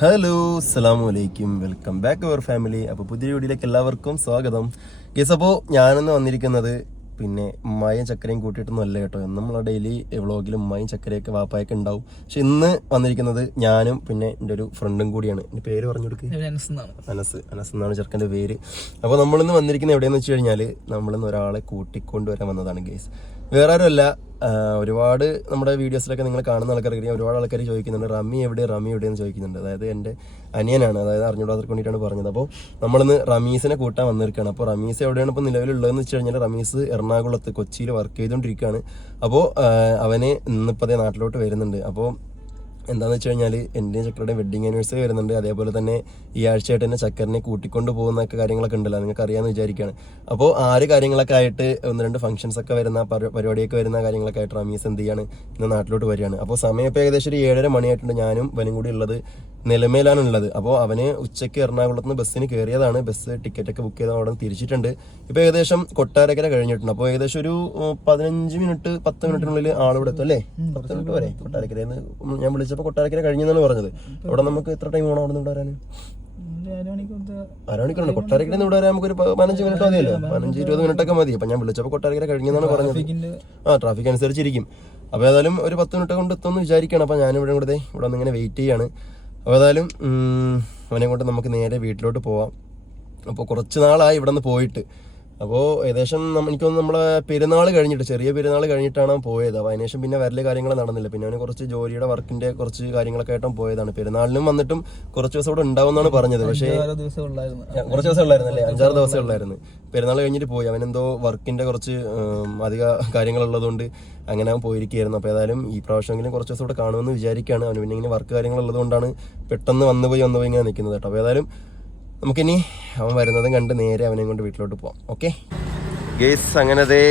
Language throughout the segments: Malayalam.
ഹലോ അസ്സാം വലൈക്കും വെൽക്കം ബാക്ക് അവർ ഫാമിലി അപ്പോൾ പുതിയ വീഡിയോയിലേക്ക് എല്ലാവർക്കും സ്വാഗതം. ഗസ് അപ്പോൾ ഞാനിന്ന് വന്നിരിക്കുന്നത് പിന്നെ ഉമ്മായും ചക്കരയും കൂട്ടിയിട്ടൊന്നും അല്ല കേട്ടോ. എന്നും നമ്മളെ ഡെയിലി വ്ളോഗിലും ഉമ്മായും ചക്കരയൊക്കെ വാപ്പായൊക്കെ ഉണ്ടാവും. പക്ഷെ ഇന്ന് വന്നിരിക്കുന്നത് ഞാനും പിന്നെ എന്റെ ഒരു ഫ്രണ്ടും കൂടിയാണ്. എന്റെ പേര് പറഞ്ഞു അനസ് അനസ്. എന്നാണ് ചെറുക്കന്റെ പേര്. അപ്പോൾ നമ്മളിന്ന് വന്നിരിക്കുന്നത് എവിടെയെന്ന് വെച്ച് കഴിഞ്ഞാൽ നമ്മളിന്ന് ഒരാളെ കൂട്ടിക്കൊണ്ടുവരാൻ വന്നതാണ് ഗേസ് വേറെ ആരുമല്ല ഒരുപാട് നമ്മുടെ വീഡിയോസിലൊക്കെ നിങ്ങൾ കാണുന്ന ആൾക്കാർക്ക് ഒരുപാട് ആൾക്കാർ ചോദിക്കുന്നുണ്ട് റമ്മി എവിടെ റമ്മി എവിടെയെന്ന് ചോദിക്കുന്നുണ്ട്? അതായത് എന്റെ അനിയനാണ് അതായത് അറിഞ്ഞൂടാത്തർക്ക് വേണ്ടിയിട്ടാണ് പറഞ്ഞത്. അപ്പോൾ നമ്മളിന്ന് റമീസിനെ കൂട്ടാൻ വന്നിരിക്കുകയാണ്. അപ്പോൾ റമീസ് എവിടെയാണ് ഇപ്പോൾ നിലവിലുള്ളതെന്ന് വെച്ച് കഴിഞ്ഞാൽ റമീസ് എറണാകുളത്ത് കൊച്ചിയിൽ വർക്ക് ചെയ്തുകൊണ്ടിരിക്കുകയാണ്. അപ്പോൾ അവന് ഇന്നിപ്പോൾ നാട്ടിലോട്ട് വരുന്നുണ്ട്. അപ്പോൾ എന്താന്ന് വെച്ച് കഴിഞ്ഞാൽ എന്റെയും ചക്കറുടെ വെഡിങ് ആനിവേഴ്സറി വരുന്നുണ്ട്. അതേപോലെ തന്നെ ഈ ആഴ്ചയായിട്ട് തന്നെ ചക്കരനെ കൂട്ടിക്കൊണ്ട് പോകുന്നൊക്കെ കാര്യങ്ങളൊക്കെ ഉണ്ടല്ലോ. നിങ്ങൾക്ക് അറിയാമെന്ന് വിചാരിക്കുകയാണ് അപ്പോൾ ആറ് കാര്യങ്ങളൊക്കെ ആയിട്ട് ഒന്ന് രണ്ട് ഫംഗ്ഷൻസ് ഒക്കെ വരുന്ന പരി- പരിപാടിയൊക്കെ വരുന്ന കാര്യങ്ങളൊക്കെ ആയിട്ട് റമീസ് എന്ത് ചെയ്യാണ്? ഇന്ന് നാട്ടിലോട്ട് വരികയാണ്. അപ്പോൾ സമയം ഇപ്പോൾ ഏകദേശം ഒരു ഏഴര മണിയായിട്ടുണ്ട്. ഞാനും വനും കൂടി ഉള്ളത് നിലമേലാണ് ഉള്ളത്. അപ്പോൾ അവന് ഉച്ചയ്ക്ക് എറണാകുളത്ത് നിന്ന് ബസ്സിന് കയറിയതാണ് ബസ് ടിക്കറ്റ് ഒക്കെ ബുക്ക് ചെയ്ത് അവിടെ തിരിച്ചിട്ടുണ്ട്. ഇപ്പോൾ ഏകദേശം കൊട്ടാരക്കര കഴിഞ്ഞിട്ടുണ്ട്. അപ്പോൾ ഏകദേശം ഒരു പതിനഞ്ച് മിനിറ്റ് പത്ത് മിനിറ്റിനുള്ളിൽ ആളിവിടെ എത്തും അല്ലേ? പത്ത് മിനിറ്റ് വരെ കൊട്ടാരക്കരയിൽ നിന്ന്. ഞാൻ വിളിച്ചപ്പോൾ കൊട്ടാരക്കര കഴിഞ്ഞെന്നാണ് പറഞ്ഞത്. അവിടെ നമുക്ക് എത്ര ടൈം വേണം അവിടെ നിന്ന് ഇവിടെ വരാൻ? അരമണിക്കൂറുണ്ട്. കൊട്ടാരക്കര ഇവിടെ വരാൻ നമുക്ക് ഒരു പതിനഞ്ച് മിനിറ്റ് മതിയല്ലോ. പതിനഞ്ച് ഇരുപത് മിനിറ്റ് ഒക്കെ മതി. അപ്പം ഞാൻ വിളിച്ചപ്പോൾ കൊട്ടാരക്കര കഴിഞ്ഞെന്നാണ് പറഞ്ഞത്. ആ ട്രാഫിക് അനുസരിച്ചിരിക്കും. അപ്പോൾ ഏതായാലും ഒരു പത്ത് മിനിറ്റ് കൊണ്ട് എത്തുമെന്ന് വിചാരിക്കുകയാണ്. അപ്പോൾ ഞാനിവിടെ കൂടെ ഇവിടെ നിന്ന് ഇങ്ങനെ വെയിറ്റ് ചെയ്യാണ്. അപ്പോൾ ഏതായാലും അവനെ കൊണ്ട് നമുക്ക് നേരെ വീട്ടിലോട്ട് പോവാം. അപ്പോൾ കുറച്ച് നാളായി ഇവിടെ നിന്ന് പോയിട്ട്. അപ്പോൾ ഏകദേശം എനിക്കൊന്ന് നമ്മളെ പെരുന്നാൾ കഴിഞ്ഞിട്ട് ചെറിയ പെരുന്നാൾ കഴിഞ്ഞിട്ടാണ് പോയത്. അപ്പോൾ അതിനുശേഷം പിന്നെ വരൽ കാര്യങ്ങൾ നടന്നില്ല. പിന്നെ അവന് കുറച്ച് ജോലിയുടെ വർക്കിന്റെ കുറച്ച് കാര്യങ്ങളൊക്കെ ആയിട്ടും പോയതാണ്. പെരുന്നാളിനും വന്നിട്ടും കുറച്ച് ദിവസം ഇവിടെ ഉണ്ടാവുമെന്നാണ് പറഞ്ഞത്. പക്ഷേ കുറച്ച് ദിവസം ഉള്ളായിരുന്നു അല്ലേ? അഞ്ചാറ് ദിവസം ഉള്ളായിരുന്നു. പെരുന്നാൾ കഴിഞ്ഞിട്ട് പോയി. അവനെന്തോ വർക്കിന്റെ വർക്കിന്റെ കുറച്ച് അധിക കാര്യങ്ങളുള്ളതുകൊണ്ട് അങ്ങനെ അവൻ പോയിരിക്കുകയായിരുന്നു. അപ്പോൾ ഏതായാലും ഈ പ്രാവശ്യമെങ്കിലും കുറച്ച് ദിവസം ഇവിടെ കാണുമെന്ന് വിചാരിക്കുകയാണ്. അവന് പിന്നെ ഇങ്ങനെ വർക്ക് കാര്യങ്ങളുള്ളതുകൊണ്ടാണ് പെട്ടെന്ന് വന്നു പോയി വന്നു പോയി ഇങ്ങനെ നിൽക്കുന്നത് കേട്ടോ. അപ്പോൾ ഏതായാലും നമുക്കിനി അവൻ വരുന്നതും കണ്ട് നേരെ അവനെ കൊണ്ട് വീട്ടിലോട്ട് പോവാം. ഓക്കെ ഗേസ് അങ്ങനെ അതേ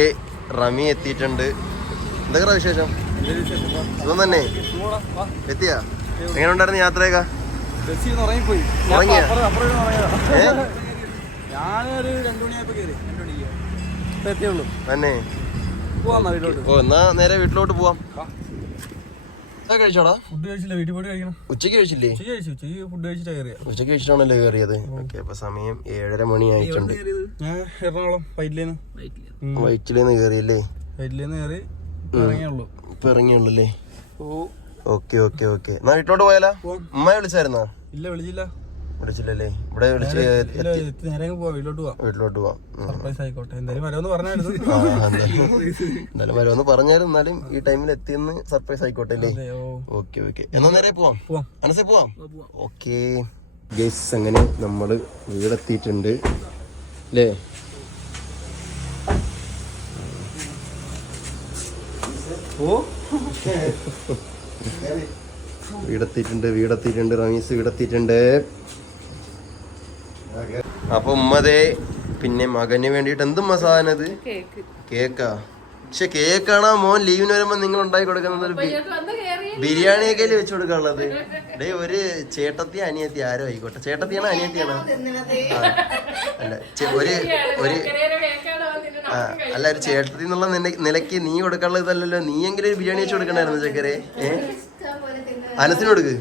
റമി എത്തിയിട്ടുണ്ട്. എന്തൊക്കെ വിശേഷം? സുഖം തന്നെ. എത്തിയാ? എങ്ങനെ ഉണ്ടായിരുന്നു യാത്രയൊക്കെ? ഉറങ്ങിപ്പോയി. ഉറങ്ങിയോ? ഏ? ഞാനൊരു രണ്ടു മണിയായപ്പോ കേറി. രണ്ടു മണിക്ക് ഇപ്പൊ എത്തിയുള്ളൂ. തന്നെ. ഓ എന്നാ നേരെ വീട്ടിലോട്ട് പോവാം. കഴിച്ചോടാ? ഫുഡ് കഴിച്ചില്ല വീട്ടിൽ പോയിട്ട് കഴിക്കണം. ഉച്ചയ്ക്ക് കഴിച്ചില്ലേ? ഉച്ചയ്ക്ക് കഴിച്ചു ഉച്ചയ്ക്ക് ഫുഡ് കഴിച്ചിട്ടാ ഉച്ചയ്ക്ക് കഴിച്ചിട്ടാണല്ലോ കയറിയത് ഓക്കെ അപ്പൊ സമയം ഏഴര മണി ആയിട്ടുണ്ട്. ഞാൻ എറണാകുളം വൈറ്റിലേന്ന് വൈറ്റിലേന്ന് കയറിയല്ലേ വൈറ്റിലേന്ന് കയറി ഇറങ്ങിയുള്ളൂ. ഇപ്പൊ ഇറങ്ങിയുള്ളല്ലേ? ഓ. Okay okay okay. എന്നാ വീട്ടിലോട്ട് പോയാലോ? ഉമ്മയെ വിളിച്ചായിരുന്നാ? ഇല്ല വിളിച്ചില്ല. വിളിച്ചില്ലല്ലേ? ഇവിടെ വിളിച്ച് വീട്ടിലോട്ട് പോവാം. എന്തായാലും വരാമെന്ന് പറഞ്ഞാലും എന്നാലും ഈ ടൈമിൽ എത്തിയെന്ന് സർപ്രൈസ് ആയിക്കോട്ടെ അല്ലേ? ഓക്കെ ഓക്കെ എന്നാ നേരെ പോവാം. പോവാം. മനസ്സിൽ പോവാം? ഓക്കെ ഗേസ് അങ്ങനെ നമ്മൾ വീടെത്തിയിട്ടുണ്ട്. അല്ലേ ഓ. വീടെത്തിയിട്ടുണ്ട് വീടെത്തിയിട്ടുണ്ട്. റമീസ് വീടെത്തിയിട്ടുണ്ട്. അപ്പൊ ഉമ്മതേ പിന്നെ മകന് വേണ്ടിട്ട് എന്തും സാധനം ഇത്? കേക്കാ. പക്ഷെ കേക്കാണോ? മോൻ ലീവിന് വരുമ്പോ നിങ്ങൾ ഉണ്ടാക്കി കൊടുക്കുന്നത് ബിരിയാണി ഒക്കെ ബിരിയാണിയൊക്കെ വെച്ച് കൊടുക്കാനുള്ളത്? ഡേ ഒരു ചേട്ടത്തി അനിയത്തി ആരോ ആയിക്കോട്ടെ. ചേട്ടത്തിയാണോ അനിയത്തിയാണോ? അല്ല ഒരു ഒരു ആ, അല്ല ഒരു ചേട്ടത്തി എന്നുള്ള നില- നിലയ്ക്ക് നീ കൊടുക്കാനുള്ള ഇതല്ലല്ലോ. നീ എങ്കിലും ഒരു ബിരിയാണി വെച്ച് കൊടുക്കണ്ടായിരുന്നു ചക്കരെ ഏ? അനത്തിന് കൊടുക്ക്.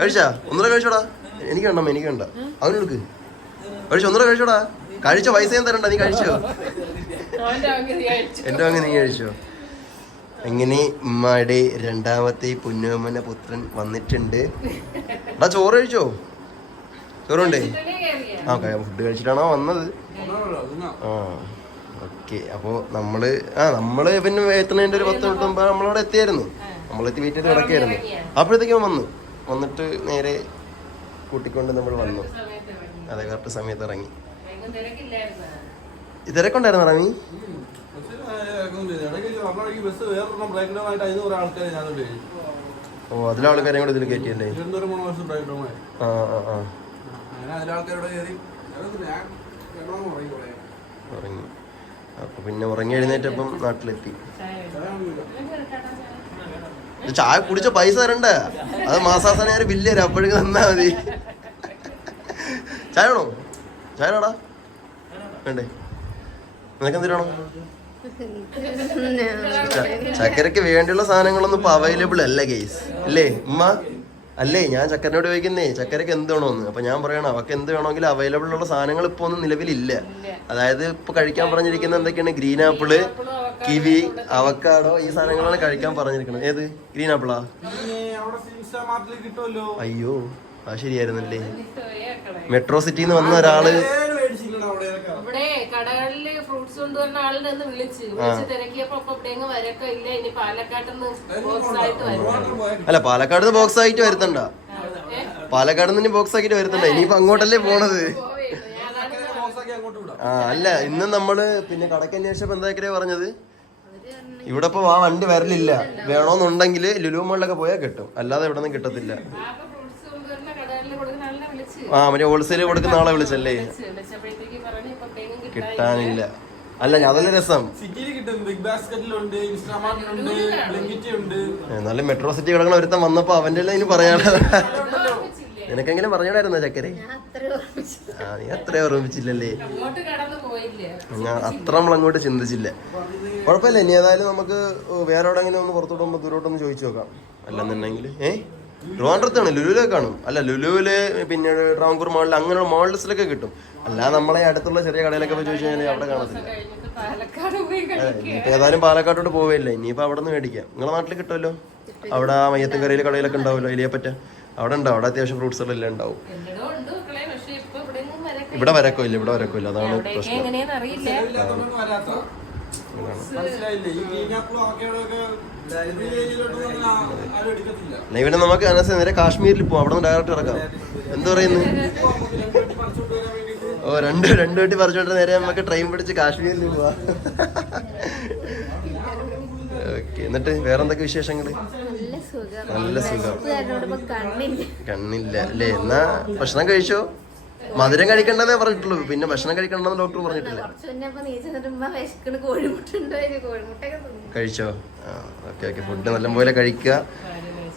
കഴിച്ചാ? ഒന്നുകൂടെ കഴിച്ചോടാ. എനിക്ക് വേണ്ട എനിക്ക് വേണ്ട. അവന് കൊടുക്ക്. കഴിച്ചോ ഒന്നുകൂടെ കഴിച്ചോടാ. കഴിച്ച പൈസ ഞാൻ തരണ്ട നീ കഴിച്ചോ. എന്റെ അങ്ങ് നീ കഴിച്ചോ. എങ്ങനെ ഉമ്മയുടെ രണ്ടാമത്തെ പുന്നോമന പുത്രൻ വന്നിട്ടുണ്ട്. എടാ ചോറ് കഴിച്ചോ? ചോറുണ്ടേ. ആ ഫുഡ് കഴിച്ചിട്ടാണോ വന്നത്? ആ ഓക്കെ. അപ്പോൾ നമ്മൾ ആ നമ്മൾ പിന്നെ എത്തുന്നതിന്റെ ഒരു പത്ത് മിനിറ്റ് മുമ്പ് നമ്മളവിടെ എത്തിയായിരുന്നു. നമ്മളെത്തി വീട്ടിൽ കിടക്കായിരുന്നു. അപ്പോഴത്തേക്കും വന്നു. വന്നിട്ട് നേരെ കൂട്ടിക്കൊണ്ട് നമ്മൾ വന്നു. അതെ കറക്റ്റ് സമയത്ത് ഇറങ്ങി. തിരക്കുണ്ടായിരുന്നു ഇറങ്ങി ഓ അതിലെ ആൾക്കാരെയും കൂടെ ഇതിൽ കയറ്റിയല്ലേ? ആ ആ ഉറങ്ങി അപ്പൊ പിന്നെ ഉറങ്ങി എഴുന്നേറ്റപ്പം നാട്ടിലെത്തി. ചായ കുടിച്ച? പൈസ തരണ്ട? അത് മാസാവസാനം ഞാൻ ബില്ല് തരാം അപ്പോഴേക്ക് തന്നാ മതി. ചായ വേണോ ചായ വേണോടാ. വേണ്ടേ നിനക്ക് എന്തിനാണോ ചക്കരക്ക് വേണ്ടിയുള്ള സാധനങ്ങളൊന്നും ഇപ്പൊ അവൈലബിൾ അല്ല ഗെയ്സ് അല്ലേ ഉമ്മ? അല്ലേ ഞാൻ ചക്കരനോട് ചോദിക്കുന്നേ ചക്കരക്ക് എന്ത് വേണമെന്ന് അപ്പൊ ഞാൻ പറയണം അവക്ക് എന്ത് വേണമെങ്കിലും അവൈലബിൾ ഉള്ള സാധനങ്ങൾ ഇപ്പൊ ഒന്നും നിലവിലില്ല. അതായത് ഇപ്പൊ കഴിക്കാൻ പറഞ്ഞിരിക്കുന്ന എന്തൊക്കെയാണ്? ഗ്രീൻ ആപ്പിൾ കിവി അവക്കാടോ ഈ സാധനങ്ങളാണ് കഴിക്കാൻ പറഞ്ഞിരിക്കുന്നത്. ഏത്? ഗ്രീൻ ആപ്പിളാ? അയ്യോ. ആ ശരിയായിരുന്നല്ലേ? മെട്രോ സിറ്റിന്ന് വന്ന ഒരാൾ കടകളിൽ ഫ്രൂട്ട്സ് കൊണ്ടുവരുന്ന ആളിനെ ഒന്ന് വിളിച്ച്. വിളിച്ച് തിരക്കിയപ്പോ അപ്പൊ വരക്ക ഇല്ല. ഇനി പാലക്കാട്ടിന്ന് ബോക്സ് ആയിട്ട് വരും അല്ല പാലക്കാട് ബോക്സ് ആയിട്ട് വരുത്തണ്ട. പാലക്കാട് നിന്ന് ബോക്സ് ആക്കിട്ട് വരുത്തണ്ട. ഇനിയിപ്പോ അങ്ങോട്ടല്ലേ പോണത്? ആ അല്ല ഇന്ന് നമ്മൾ പിന്നെ കടക്ക് അന്വേഷിച്ചപ്പോ എന്താക്കരേ പറഞ്ഞത്? ഇവിടെ ഇപ്പൊ ആ വണ്ടി വരലില്ല. വേണോന്നുണ്ടെങ്കിൽ ലുലു മോളിലൊക്കെ പോയാൽ കിട്ടും. അല്ലാതെ ഇവിടെ നിന്ന് കിട്ടത്തില്ല അപ്പൊ ഫ്രൂട്ട്സ് കൊണ്ടുവരുന്ന കടകളിൽ കൊടുക്കുന്ന ആളിനെ വിളിച്ച് ആ മറ്റേ ഹോൾസെയിൽ കൊടുക്കുന്ന ആളെ വിളിച്ചല്ലേ? കിട്ടാനില്ല. അല്ല അതല്ല രസം. എന്നാലും മെട്രോ സിറ്റി കിടക്കണ ഒരുത്തം വന്നപ്പോ അവന്റെ എല്ലാം ഇനി പറയാനുള്ളത്? ഓർമ്മിച്ചില്ലേ നിനക്കെങ്കിലും പറഞ്ഞോടായിരുന്നോ ചക്കരെ? ആ നീ അത്ര ഓർമ്മിച്ചില്ലല്ലേ? അങ്ങോട്ട് കടന്നു പോയില്ലേ. ഞാൻ അത്ര നമ്മൾ അങ്ങോട്ട് ചിന്തിച്ചില്ല. കുഴപ്പമില്ല ഇനി ഏതായാലും നമുക്ക് വേറെ എവിടെങ്കിലും ഒന്ന് പുറത്തോട്ട് പോകുമ്പോൾ ദൂരോട്ടൊന്ന് ചോദിച്ചു നോക്കാം. അല്ലെന്നുണ്ടെങ്കിൽ ഏ? ട്രിവാൻഡ്രത്താണ് ലുലുവിലേക്ക് കാണും അല്ല ലുലുവിൽ പിന്നെ ട്രാവൻകൂർ മാളിൽ അങ്ങനെയുള്ള മാളിലൊക്കെ കിട്ടും അല്ല നമ്മളെ അടുത്തുള്ള ചെറിയ കടയിലൊക്കെ പോയി ചോദിച്ചു കഴിഞ്ഞാൽ അവിടെ കാണത്തില്ല ഇപ്പൊ ഏതായാലും പാലക്കാട്ടോട്ട് പോവേയില്ല ഇനിയിപ്പോ അവിടെ നിന്ന് മേടിക്കാം നിങ്ങളെ നാട്ടിൽ കിട്ടുമല്ലോ അവിടെ ആ മയ്യത്തും മയ്യത്തുംകരയിലെ കടയിലൊക്കെ ഉണ്ടാവുമല്ലോ ഇലിയപ്പറ്റ അവിടെ ഉണ്ടാവും അവിടെ അത്യാവശ്യം ഫ്രൂട്ട്സ് എല്ലാം ഉണ്ടാവും എന്നിടോ ഉണ്ട് മക്കളെ പക്ഷെ ഇപ്പൊ ഇവിടെ വരക്കോ ഇല്ല ഇവിടെ വരക്കോ ഇല്ല അതാണ് പ്രശ്നം ഇവിടെ നമുക്ക് അനസ് നേരെ കാശ്മീരിൽ പോവാം. അവിടെ നിന്ന് ഡയറക്റ്റ് ഇറക്കാം. എന്താ പറയുന്നു? ഓ രണ്ട് രണ്ട് വട്ടി പറിച്ചോണ്ട് നേരെ നമുക്ക് ട്രെയിൻ പിടിച്ച് കാശ്മീരിൽ പോവാ. ഓക്കെ എന്നിട്ട് വേറെന്തൊക്കെ വിശേഷങ്ങൾ? നല്ല സുഖം. നല്ല സുഖം. കണ്ണില്ല. അല്ലേ? എന്നാ ഭക്ഷണം കഴിച്ചോ? മധുരം കഴിക്കണ്ടെന്നേ പറഞ്ഞിട്ടുള്ളൂ. പിന്നെ ഭക്ഷണം കഴിക്കണ്ടെന്ന് ഡോക്ടർ പറഞ്ഞിട്ടില്ല. കഴിച്ചോ? Okay okay. ഫുഡ് നല്ലപോലെ കഴിക്കുക.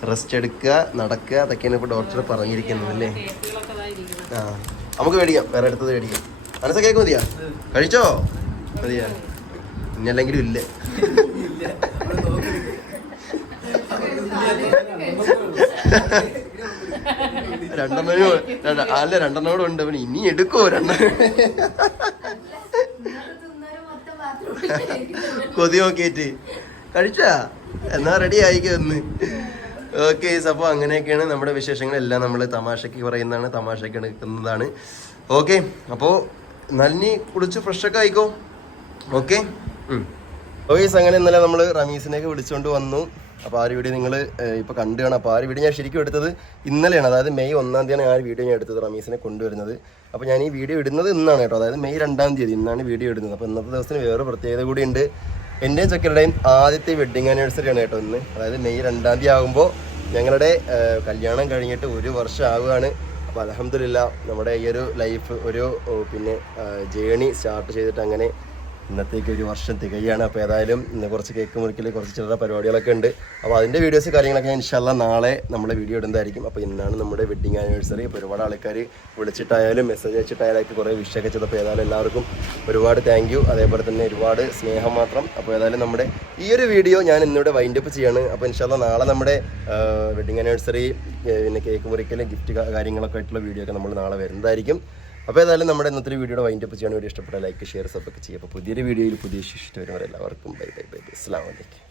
റെസ്റ്റ് എടുക്കുക നടക്കുക. അതൊക്കെയാണ് ഇപ്പോൾ ഡോക്ടർ പറഞ്ഞിരിക്കുന്നത് അല്ലേ? ആ നമുക്ക് മേടിക്കാം. വേറെ അടുത്തത് മേടിക്കാം. മനസ്സൊക്കെ കേക്ക് മതിയാ? കഴിച്ചോ? മതിയാ. ഇനി അല്ലെങ്കിലും ഇല്ല. രണ്ടെണ്ണം രണ്ട- അല്ല രണ്ടെണ്ണം കൂടെ ഉണ്ട് ഇനി എടുക്കോ രണ്ടെണ്ണം? കൊതി നോക്കിയിട്ട്. കഴിച്ചാ? എന്നാ റെഡി ആയിക്കോ ഒന്ന് ഓക്കെ അപ്പോൾ അങ്ങനെയൊക്കെയാണ് നമ്മുടെ വിശേഷങ്ങളെല്ലാം നമ്മൾ തമാശക്ക് പറയുന്നതാണ് തമാശക്ക് എടുക്കുന്നതാണ്. ഓക്കെ അപ്പോൾ നന്ദി കുളിച്ച് ഫ്രഷൊക്കെ ആയിക്കോ? ഓക്കെ ഓക്കേസ് അങ്ങനെ ഇന്നലെ നമ്മൾ റമീസിനെയൊക്കെ വിളിച്ചുകൊണ്ട് വന്നു. അപ്പോൾ ആ ഒരു വീഡിയോ നിങ്ങൾ ഇപ്പോൾ കണ്ടു കാണാം. അപ്പോൾ ആ ഒരു വീഡിയോ ഞാൻ ശരിക്കും എടുത്തത് ഇന്നലെയാണ്. അതായത് മെയ് ഒന്നാം തീയതിയാണ് ആ ഒരു വീഡിയോ ഞാൻ എടുത്തത് റമീസിനെ കൊണ്ടുവരുന്നത്. അപ്പോൾ ഞാൻ ഈ വീഡിയോ ഇടുന്നത് ഇന്നാണ് കേട്ടോ. അതായത് മെയ് രണ്ടാം തീയതി ഇന്നാണ് വീഡിയോ ഇടുന്നത്. അപ്പോൾ ഇന്നത്തെ ദിവസത്തിന് വേറെ പ്രത്യേകത കൂടിയുണ്ട് എന്റെയും ചക്കരുടെയും ആദ്യത്തെ വെഡിങ് ആനിവേഴ്സറി ആണ് കേട്ടോ ഇന്ന്. അതായത് മെയ് രണ്ടാം തീയതി ആകുമ്പോൾ ഞങ്ങളുടെ കല്യാണം കഴിഞ്ഞിട്ട് ഒരു വർഷം ആവുകയാണ്. അപ്പോൾ അലഹമില്ല നമ്മുടെ ഈ ഒരു ലൈഫ് ഒരു പിന്നെ ജേണി സ്റ്റാർട്ട് ചെയ്തിട്ട് അങ്ങനെ ഇന്നത്തേക്ക് ഒരു വർഷം തികയാണ്. അപ്പോൾ ഏതായാലും ഇന്ന് കുറച്ച് കേക്ക് മുറിക്കൽ കുറച്ച് ചെറിയ പരിപാടികളൊക്കെ ഉണ്ട്. അപ്പോൾ അതിന്റെ വീഡിയോസ് കാര്യങ്ങളൊക്കെ ഇൻഷാല്ല നാളെ നമ്മുടെ വീഡിയോ ഇടുന്നതായിരിക്കും. അപ്പോൾ ഇന്നാണ് നമ്മുടെ വെഡിങ് ആനിവേഴ്സറി അപ്പോൾ ഒരുപാട് ആൾക്കാർ വിളിച്ചിട്ടായാലും മെസ്സേജ് അയച്ചിട്ടായാലും കുറേ വിഷയൊക്കെ ചെയ്തപ്പോൾ ഏതായാലും എല്ലാവർക്കും ഒരുപാട് താങ്ക് അതേപോലെ തന്നെ ഒരുപാട് സ്നേഹം മാത്രം. അപ്പോൾ ഏതായാലും നമ്മുടെ ഈ ഒരു വീഡിയോ ഞാൻ ഇന്നിവിടെ വൈൻഡ് അപ്പ് ചെയ്യാണ്. അപ്പോൾ ഇൻഷാല്ല നാളെ നമ്മുടെ വെഡിങ് ആനിവേഴ്സറി പിന്നെ കേക്ക് മുറിക്കൽ ഗിഫ്റ്റ് കാര്യങ്ങളൊക്കെ ആയിട്ടുള്ള വീഡിയോ ഒക്കെ നമ്മൾ നാളെ വരുന്നതായിരിക്കും. അപ്പോൾ ഏതായാലും നമ്മുടെ ഇന്നത്തെ വീഡിയോയുടെ വൈൻഡ് അപ്പ് ചെയ്യാൻ വേണ്ടി ഇഷ്ടപ്പെട്ട ലൈക്ക് ഷെയർ സബ് ചെയ്യുക. അപ്പോൾ പുതിയൊരു വീഡിയോയിൽ പുതിയ ശിഷ്ടം വരുമ്പോൾ എല്ലാവർക്കും ബൈ ബൈ ബൈ ബൈ അസ്സാം വലൈക്കും